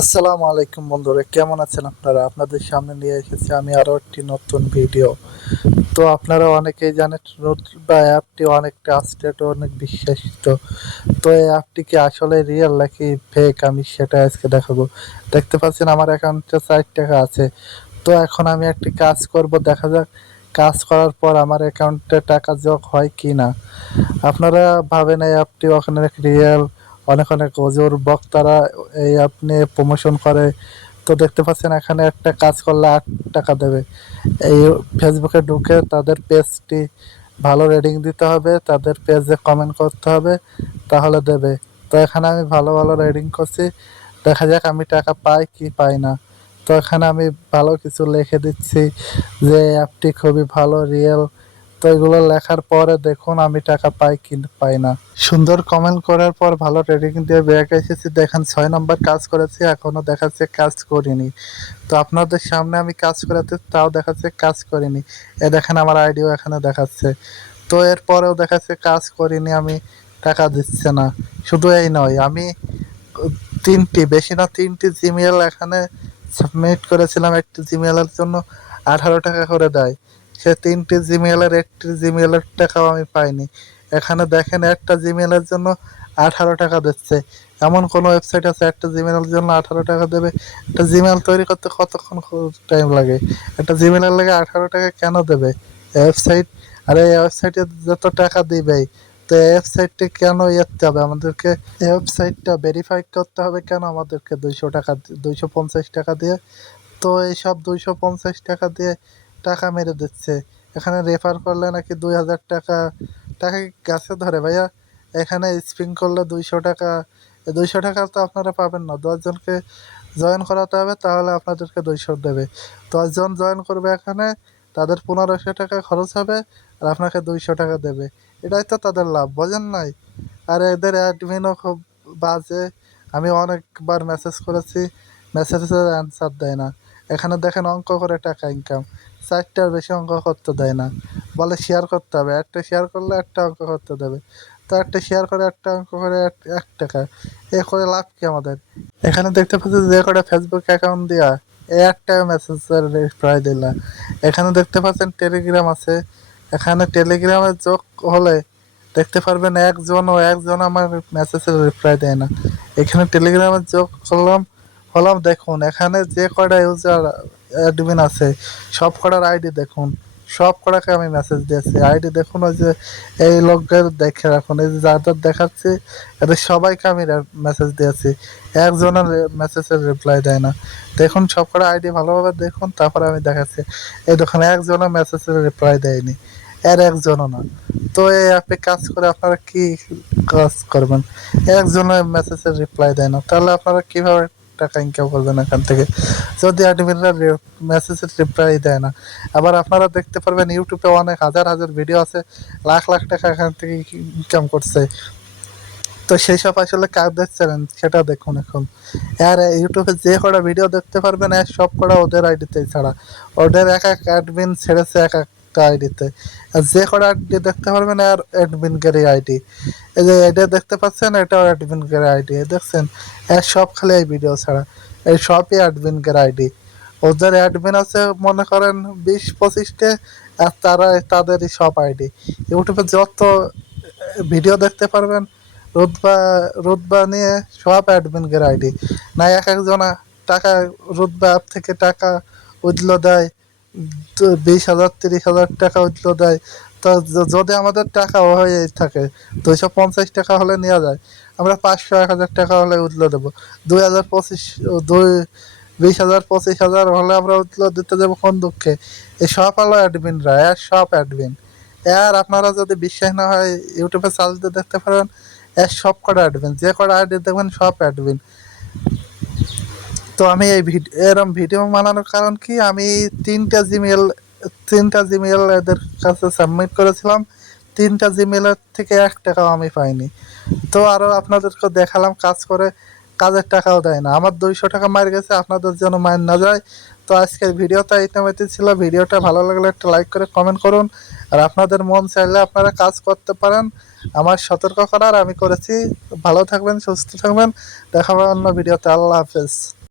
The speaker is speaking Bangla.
আসসালামু আলাইকুম বন্ধুরা, কেমন আছেন আপনারা? আপনাদের সামনে নিয়ে এসেছি আমি আরো একটি নতুন ভিডিও। তো আপনারা অনেকেই জানেন অ্যাপটি অনেক ট্রাস্টেড, অনেক বিশ্বাসিত। তো এই অ্যাপটি কি আসলে রিয়েল নাকি ফেক, আমি সেটা আজকে দেখাবো। দেখতে পাচ্ছেন আমার অ্যাকাউন্টে 4 টাকা আছে। তো এখন আমি একটি কাজ করব, দেখা যাক কাজ করার পর আমার অ্যাকাউন্টে টাকা যোগ হয় কি না। আপনারা ভাবেন এই অ্যাপটি অনেক রিয়েল, অনেক অনেক ওজোর বক্তারা এই অ্যাপ নিয়ে প্রমোশন করে। তো দেখতে পাচ্ছেন এখানে একটা কাজ করলে 8 টাকা দেবে। এই ফেসবুকে ঢুকে তাদের পেজটি ভালো রেটিং দিতে হবে, তাদের পেজে কমেন্ট করতে হবে, তাহলে দেবে। তো এখানে আমি ভালো ভালো রেটিং করছি, দেখা যাক আমি টাকা পাই কি পাই না। তো এখানে আমি ভালো কিছু লিখে দিচ্ছি যে অ্যাপটি খুবই ভালো, রিয়েল। তো এগুলো লেখার পরে দেখুন আমি টাকা পাই কি পাই না। সুন্দর কমেন্ট করার পর ভালো রেটিং দিয়ে ব্যাক এসেছি, দেখেন 6 নম্বর কাজ করেছি, এখনো দেখাচ্ছে কাজ করিনি। তো আপনাদের সামনে আমি কাজ করাতে তাও দেখাচ্ছে কাজ করিনি। দেখেন আমার আইডিও এখানে দেখাচ্ছে। তো এরপরেও দেখাচ্ছে কাজ করিনি, আমি টাকা দিচ্ছে না। শুধু এই নয়, আমি তিনটি, বেশি না, তিনটি জিমেল এখানে সাবমিট করেছিলাম। একটি জিমেলের জন্য 18 টাকা করে দেয়। সে তিনটি জিমেলের একটি জিমেলের টাকাও আমি পাইনি। এখানে দেখেন একটা জিমেলের জন্য 18 টাকা দিচ্ছে। এমন কোনো ওয়েবসাইট আছে একটা জিমেলের জন্য 18 টাকা দেবে? একটা জিমেল তৈরি করতে কতক্ষণ টাইম লাগে? একটা জিমেলের লাগে 18 টাকা কেন দেবে ওয়েবসাইট? আর এই ওয়েবসাইটে যত টাকা দিবেই, তো এই ওয়েবসাইটটি কেন ইয়েতে হবে আমাদেরকে? এই ওয়েবসাইটটা ভেরিফাই করতে হবে কেন আমাদেরকে 200 টাকা, 250 টাকা দিয়ে? তো এইসব 250 টাকা দিয়ে টাকা মেরে দিচ্ছে। এখানে রেফার করলে নাকি 2000 টাকা, টাকা কি গাছে ধরে ভাইয়া? এখানে স্পিন করলে 200 টাকা। এই 200 টাকা তো আপনারা পাবেন না, 10 জনকে জয়েন করাতে হবে, তাহলে আপনাদেরকে 200 দেবে। 10 জন জয়েন করবে এখানে, তাদের 1500 টাকা খরচ হবে, আর আপনাকে 200 টাকা দেবে। এটাই তো তাদের লাভ, বোঝেন নাই? আর এদের অ্যাডমিনও খুব বাজে। আমি অনেকবার মেসেজ করেছি, মেসেজের অ্যান্সার দেয় না। এখানে দেখেন অঙ্ক করে টাকা ইনকাম, 4টার বেশি অঙ্ক করতে দেয় না, বলে শেয়ার করতে হবে, একটা শেয়ার করলে একটা অঙ্ক করতে দেবে। তো একটা শেয়ার করে একটা অঙ্ক করে 1 টাকা, এ করে লাভ কি আমাদের? এখানে দেখতে পাচ্ছি যে কটা ফেসবুক অ্যাকাউন্ট দিয়া এই একটা মেসেজের রিপ্লাই দিলা। এখানে দেখতে পাচ্ছেন টেলিগ্রাম আছে, এখানে টেলিগ্রামে যোগ হলে দেখতে পারবেন একজন আমার মেসেজের রিপ্লাই দেয় না। এখানে টেলিগ্রামে যোগ হলাম, দেখুন এখানে যে কয়টা ইউজার অ্যাডমিন আছে সব কটার আইডি দেখুন, সব কটাকে আমি মেসেজ দিয়েছি। আইডি দেখুন, ওই যে এই লোকের দেখে রাখুন, এই যে যাদের দেখাচ্ছি এদের সবাইকে আমি মেসেজ দিয়েছি, একজনের মেসেজের রিপ্লাই দেয় না। দেখুন সব কটা আইডি ভালোভাবে দেখুন, তারপরে আমি দেখাচ্ছি। এই দেখুন একজনের মেসেজের রিপ্লাই দেয়নি, এর একজনও না। তো এই অ্যাপে কাজ করে আপনারা কি কাজ করবেন? একজনের মেসেজের রিপ্লাই দেয় না, তাহলে আপনারা কিভাবে টাকা ইনকাম করবেন এখান থেকে, যদি অ্যাডমিনরা মেসেজের রিপ্লাই দেয় না? আবার আপনারা দেখতে পারবেন ইউটিউবে অনেক হাজার হাজার ভিডিও আছে, লাখ লাখ টাকা এখান থেকে ইনকাম করছে। তো সেই সব আসলে কাদের চ্যানেল সেটা দেখুন এখন। আর ইউটিউবে যে কটা ভিডিও দেখতে পারবেন এর সব কটা ওদের আইডিতে ছাড়া, ওদের এক এক অ্যাডমিন ছেড়েছে এক একটা আইডিতে। আর যে কটা আইডি দেখতে পারবেন আর অ্যাডমিনকারী আইডি, এই যে এটা দেখতে পাচ্ছেন এটাও অ্যাডমিনকারী আইডি, দেখছেন? এর সব খালি এই ভিডিও ছাড়া, এই সবই অ্যাডমিনকার আইডি। ওদের অ্যাডমিন আছে মনে করেন 20-25টে, আর তাদেরই সব আইডি। ইউটিউবে যত ভিডিও দেখতে পারবেন রুতবা রুতবা নিয়ে সব অ্যাডমিনদের আইডি। না এক একজনা টাকা রুতবা অ্যাপ থেকে টাকা উঠলো দেয়, 20,000 30,000 টাকা উঠলো দেয়। তো যদি আমাদের টাকা হয়ে থাকে 250 টাকা হলে নেওয়া যায়, আমরা 500 1000 টাকা হলে উঠলো দেবো। 2025 দুই 20,000 25,000 হলে আমরা উঠলো দিতে যাবো কোন দুঃখে? এই সব হলো অ্যাডমিনরা, সব অ্যাডমিন। আর আপনারা যদি বিশ্বাস না হয় ইউটিউবে সার্চ দিয়ে দেখতে পারেন, এর সব কটা অ্যাডমিন, যে কটা আইডি দেখবেন সব অ্যাডমিন। তো আমি এই এরম ভিডিও বানানোর কারণ কি, আমি তিনটা জিমেল তিনটা জিমেল এদের কাছে সাবমিট করেছিলাম, তিনটা জিমেলের থেকে 1 টাকাও আমি পাইনি। তো আরও আপনাদেরকে দেখালাম কাজ করে, কাজের টাকাও দেয় না। আমার 200 টাকা মার গেছে, আপনাদের যেন মার না যায়। তো আজকের ভিডিওটা এইটাতে ছিল। ভিডিওটা ভালো লাগলে একটা লাইক করে কমেন্ট করুন, আর আপনাদের মন চাইলে আপনারা কাজ করতে পারেন। আমার সতর্ক করার আমি করেছি। ভালো থাকবেন, সুস্থ থাকবেন, দেখা হবে অন্য ভিডিওতে। আল্লাহ হাফেজ।